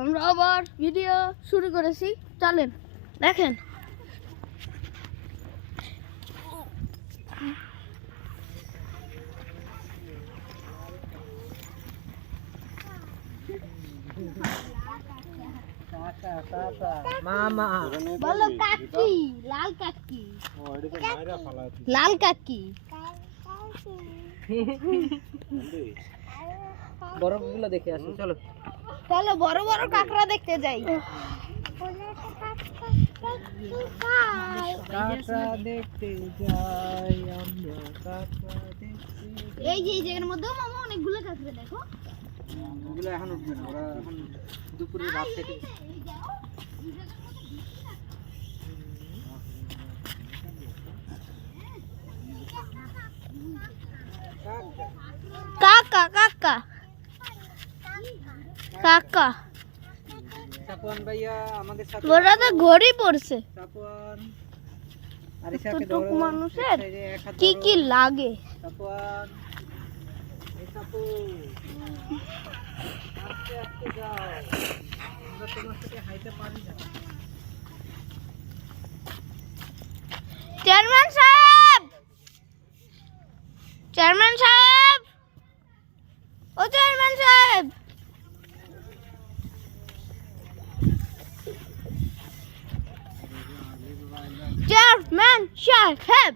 আমরা আবার ভিডিও শুরু করেছি। চলেন দেখেন। মামা। বলো কাকি লাল কাকি। লাল কাকি। বরফগুলো দেখে আসি চলো। চলো বড় বড় কাঁকড়া দেখতে যাই। কাঁকড়া দেখতে যাই আমরা কাঁকড়া দেখতে এই যে এই জায়গার মধ্যেও মামা অনেকগুলো কাঁকড়া দেখো। ওগুলো এখন উঠবে না ওরা এখন দুপুরে ভাত খেতে কাকা কাকা কাকা। সাপুয়ান ভাইয়া আমাদের সাথে ওরা তো ঘড়ি পড়ছে। সাপুয়ান আরিশাকে এতটুকু ধরো মানুষের কি কি লাগে? সাপুয়ান এই সাপু আস্তে আস্তে যাও। আমরা তোমার সাথে হাইতে পারি না চেয়ারম্যান সাহেব! চেয়ারম্যান সাহেব ও চেয়ারম্যান সাহেব চেয়ারম্যান সাহেব?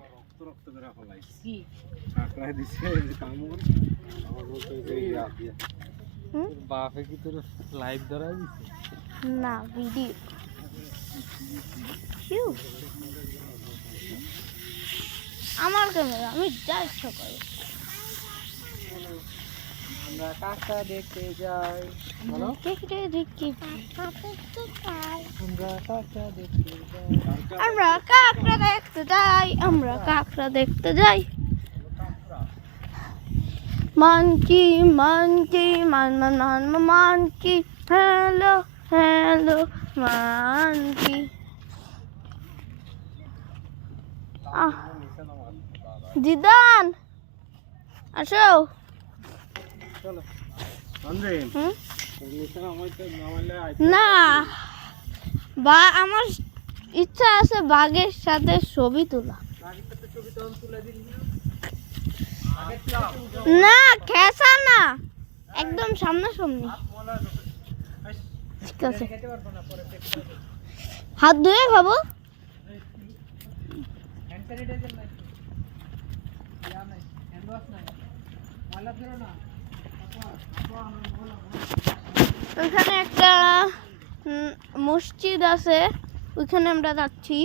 বাপে কি তোর লাইভ ধরা দিছে না ভিডিও আমার ক্যামেরা আমি যা ইচ্ছা করি। আমরা কাকা দেখতে যাই। বলো। দেখতে দেখি আমরা কাকা দেখতে যাই। আমরা কাকড়া দেখতে যাই, আমরা কাকড়া দেখতে যাই। মানকি মানকি মান মান মান মান মানকি হ্যালো হ্যালো মানকি দিদান আসো। না বা আমার ইচ্ছা আছে বাঘের সাথে ছবি তোলা। না? খেসা না। একদম সামনাসামনি। ঠিক আছে। হাত ধুয়ে খাব? হ্যান্ড স্যানিটাইজার নাই নাই। হ্যান্ড ওয়াশ নাই। ময়লা ফেরো না। ওইখানে একটা মসজিদ আছে ওইখানে আমরা যাচ্ছি।